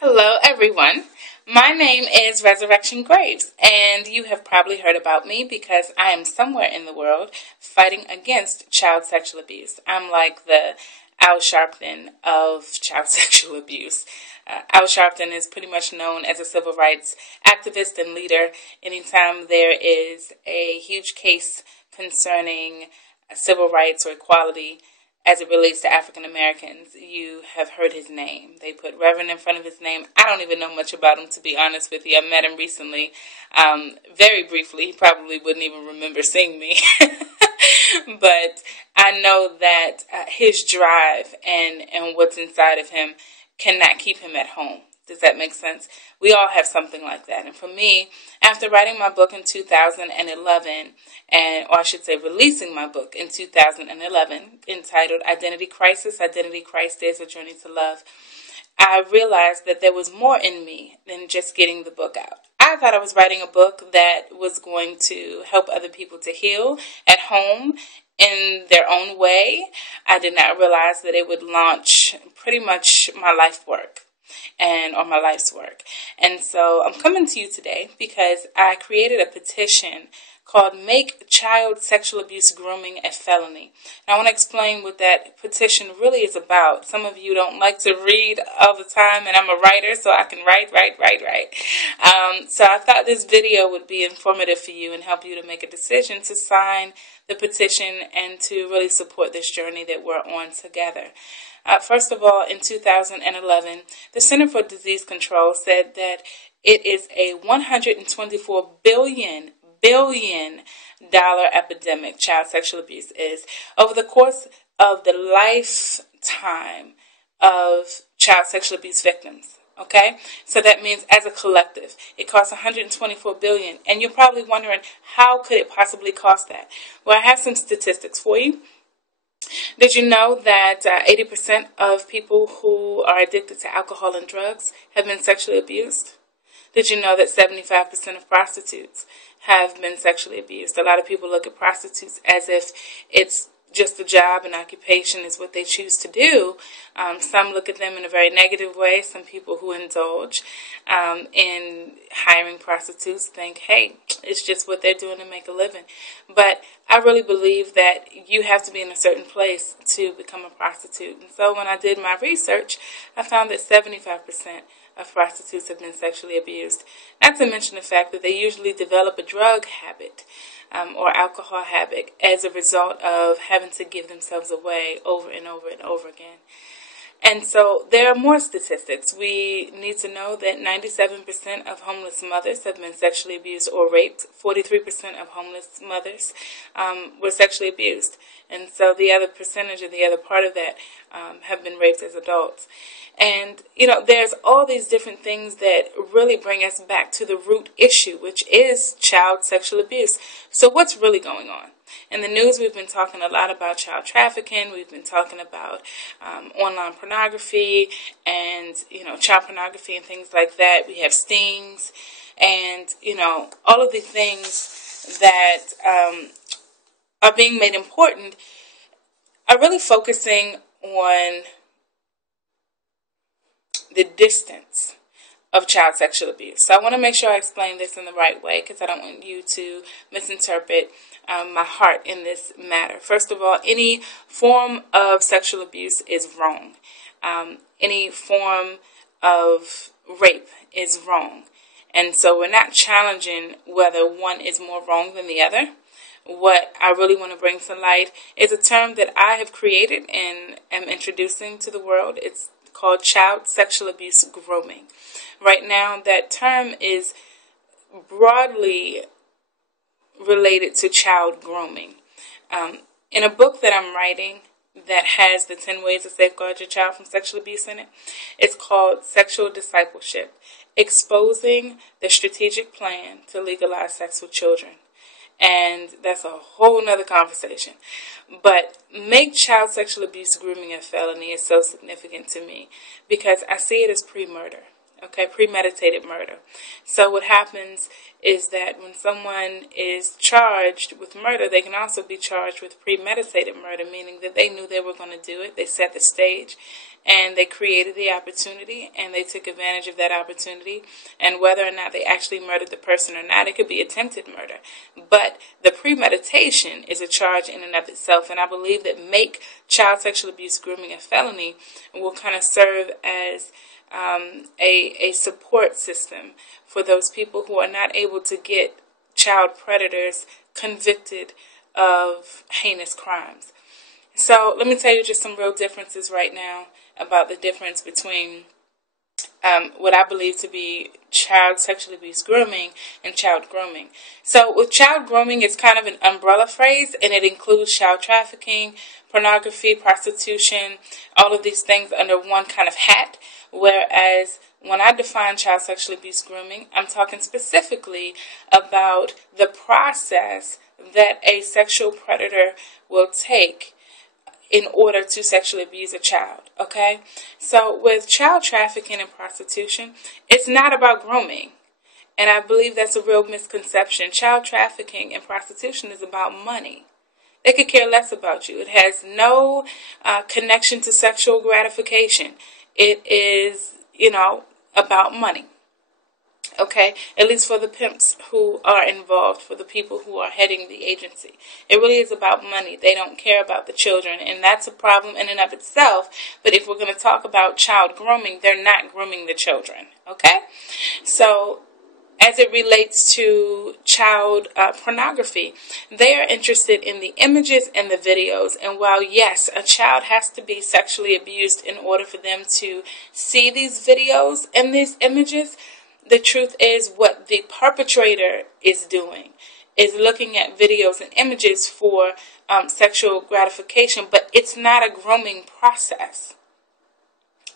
Hello, everyone. My name is Resurrection Graves, and you have probably heard about me because I am somewhere in the world fighting against child sexual abuse. I'm like the Al Sharpton of child sexual abuse. Al Sharpton is pretty much known as a civil rights activist and leader. Anytime there is a huge case concerning civil rights or equality, as it relates to African Americans, you have heard his name. They put Reverend in front of his name. I don't even know much about him, to be honest with you. I met him recently, very briefly. He probably wouldn't even remember seeing me. But I know that his drive and what's inside of him cannot keep him at home. Does that make sense? We all have something like that. And for me, after writing my book in 2011, or I should say releasing my book in 2011, entitled Identity Crisis, Days, A Journey to Love, I realized that there was more in me than just getting the book out. I thought I was writing a book that was going to help other people to heal at home in their own way. I did not realize that it would launch pretty much my life work. Or my life's work. And so I'm coming to you today because I created a petition called Make Child Sexual Abuse Grooming a Felony. And I want to explain what that petition really is about. Some of you don't like to read all the time, and I'm a writer, so I can write. So I thought this video would be informative for you and help you to make a decision to sign the petition and to really support this journey that we're on together. First of all, in 2011, the Center for Disease Control said that it is a $124 billion epidemic, child sexual abuse is, over the course of the lifetime of child sexual abuse victims. Okay? So that means as a collective, it costs $124 billion. And you're probably wondering, how could it possibly cost that? Well, I have some statistics for you. Did you know that 80% of people who are addicted to alcohol and drugs have been sexually abused? Did you know that 75% of prostitutes have been sexually abused? A lot of people look at prostitutes as if it's just a job and occupation is what they choose to do. Some look at them in a very negative way. Some people who indulge in hiring prostitutes think, hey, it's just what they're doing to make a living. But I really believe that you have to be in a certain place to become a prostitute. And so when I did my research, I found that 75% of prostitutes have been sexually abused. Not to mention the fact that they usually develop a drug habit or alcohol habit as a result of having to give themselves away over and over and over again. And so there are more statistics. We need to know that 97% of homeless mothers have been sexually abused or raped. 43% of homeless mothers were sexually abused. And so the other percentage or the other part of that have been raped as adults. And, there's all these different things that really bring us back to the root issue, which is child sexual abuse. So what's really going on? In the news, we've been talking a lot about child trafficking. We've been talking about online pornography and, child pornography and things like that. We have stings and, all of the things that are being made important are really focusing on the distance of child sexual abuse. So I want to make sure I explain this in the right way because I don't want you to misinterpret my heart in this matter. First of all, any form of sexual abuse is wrong. Any form of rape is wrong. And so we're not challenging whether one is more wrong than the other. What I really want to bring to light is a term that I have created and am introducing to the world. It's called Child Sexual Abuse Grooming. Right now, that term is broadly related to child grooming. In a book that I'm writing that has the 10 ways to safeguard your child from sexual abuse in it, it's called Sexual Discipleship, Exposing the Strategic Plan to Legalize Sex with Children. And that's a whole nother conversation. But make child sexual abuse grooming a felony is so significant to me because I see it as pre-murder. Okay, premeditated murder. So what happens is that when someone is charged with murder, they can also be charged with premeditated murder, meaning that they knew they were going to do it. They set the stage and they created the opportunity, and they took advantage of that opportunity. And whether or not they actually murdered the person or not, it could be attempted murder. But the premeditation is a charge in and of itself, and I believe that make child sexual abuse grooming a felony will kind of serve as a support system for those people who are not able to get child predators convicted of heinous crimes. So let me tell you just some real differences right now about the difference between what I believe to be child sexual abuse grooming and child grooming. So with child grooming, it's kind of an umbrella phrase, and it includes child trafficking, pornography, prostitution, all of these things under one kind of hat. Whereas when I define child sexual abuse grooming, I'm talking specifically about the process that a sexual predator will take in order to sexually abuse a child, okay? So with child trafficking and prostitution, it's not about grooming. And I believe that's a real misconception. Child trafficking and prostitution is about money. They could care less about you. It has no connection to sexual gratification. It is, about money. Okay, at least for the pimps who are involved, for the people who are heading the agency. It really is about money. They don't care about the children, and that's a problem in and of itself. But if we're going to talk about child grooming, they're not grooming the children. Okay, so as it relates to child pornography, they are interested in the images and the videos. And while, yes, a child has to be sexually abused in order for them to see these videos and these images, the truth is what the perpetrator is doing is looking at videos and images for sexual gratification, but it's not a grooming process.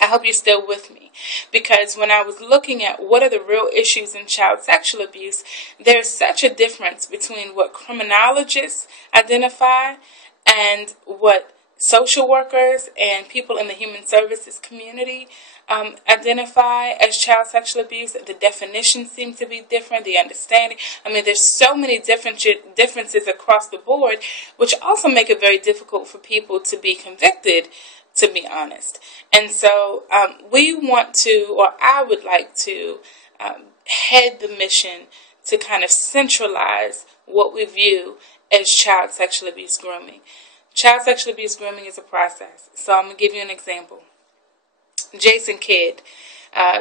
I hope you're still with me, because when I was looking at what are the real issues in child sexual abuse, there's such a difference between what criminologists identify and what social workers and people in the human services community identify as child sexual abuse. The definitions seem to be different, the understanding. I mean, there's so many differences across the board, which also make it very difficult for people to be convicted, to be honest. And so we want to, or I would like to, head the mission to kind of centralize what we view as child sexual abuse grooming. Child sexual abuse grooming is a process. So I'm going to give you an example. Jason Kidd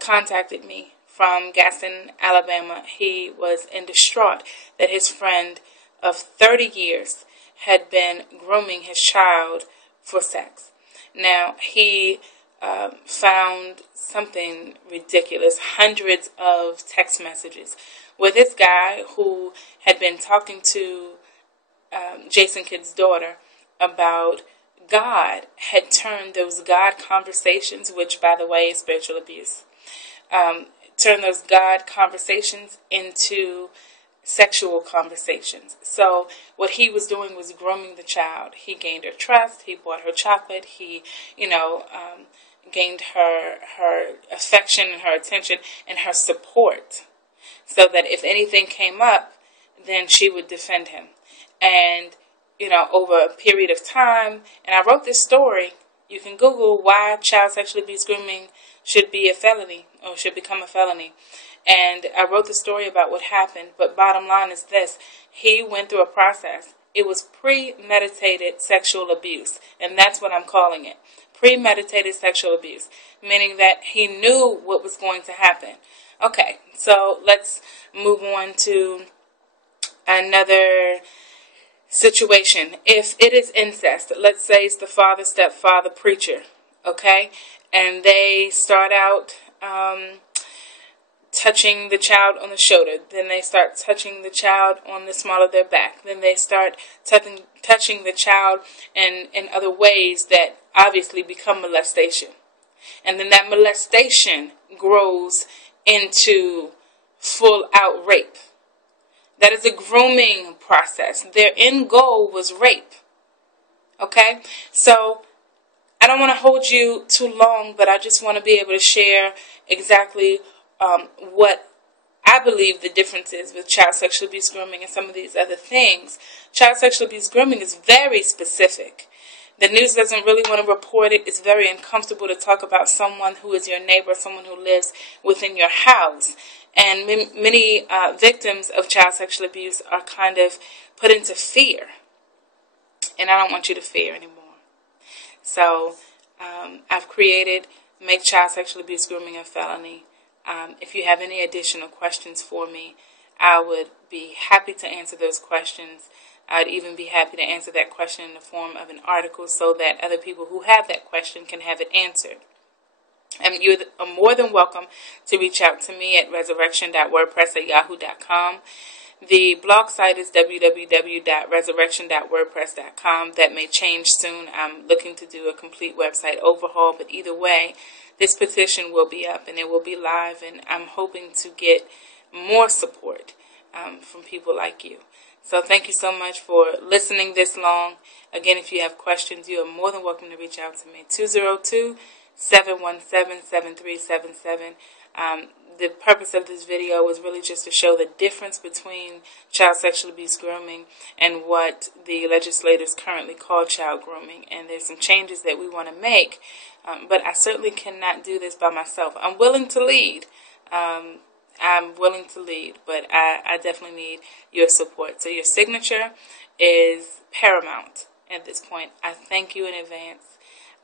contacted me from Gaston, Alabama. He was in distraught that his friend of 30 years had been grooming his child for sex. Now, he found something ridiculous, hundreds of text messages where this guy who had been talking to Jason Kidd's daughter about God had turned those God conversations, which, by the way, is spiritual abuse, turned those God conversations into sexual conversations. So what he was doing was grooming the child. He gained her trust. He bought her chocolate. He, gained her affection and her attention and her support, so that if anything came up, then she would defend him. And over a period of time, and I wrote this story. You can Google why child sexual abuse grooming should be a felony or should become a felony. And I wrote the story about what happened. But bottom line is this. He went through a process. It was premeditated sexual abuse. And that's what I'm calling it. Premeditated sexual abuse. Meaning that he knew what was going to happen. Okay, so let's move on to another situation. If it is incest, let's say it's the father, stepfather, preacher, okay? And they start out touching the child on the shoulder. Then they start touching the child on the small of their back. Then they start touching the child in other ways that obviously become molestation. And then that molestation grows into full-out rape. That is a grooming process. Their end goal was rape. Okay? So, I don't want to hold you too long, but I just want to be able to share exactly what I believe the difference is with child sexual abuse grooming and some of these other things. Child sexual abuse grooming is very specific. The news doesn't really want to report it. It's very uncomfortable to talk about someone who is your neighbor, someone who lives within your house. And many victims of child sexual abuse are kind of put into fear. And I don't want you to fear anymore. So I've created Make Child Sexual Abuse Grooming a Felony. If you have any additional questions for me, I would be happy to answer those questions. I'd even be happy to answer that question in the form of an article so that other people who have that question can have it answered. And you are more than welcome to reach out to me at resurrection.wordpress@yahoo.com. The blog site is www.resurrection.wordpress.com. That may change soon. I'm looking to do a complete website overhaul, but either way, this petition will be up and it will be live, and I'm hoping to get more support from people like you. So thank you so much for listening this long. Again, if you have questions, you are more than welcome to reach out to me. 202-717-7377. The purpose of this video was really just to show the difference between child sexual abuse grooming and what the legislators currently call child grooming. And there's some changes that we want to make, but I certainly cannot do this by myself. I'm willing to lead. But I definitely need your support. So your signature is paramount at this point. I thank you in advance.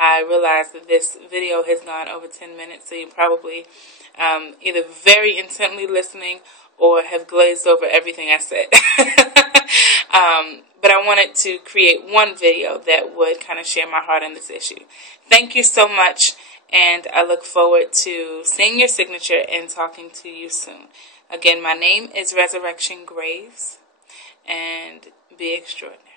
I realize that this video has gone over 10 minutes, so you're probably either very intently listening or have glazed over everything I said. But I wanted to create one video that would kind of share my heart on this issue. Thank you so much, and I look forward to seeing your signature and talking to you soon. Again, my name is Resurrection Graves, and be extraordinary.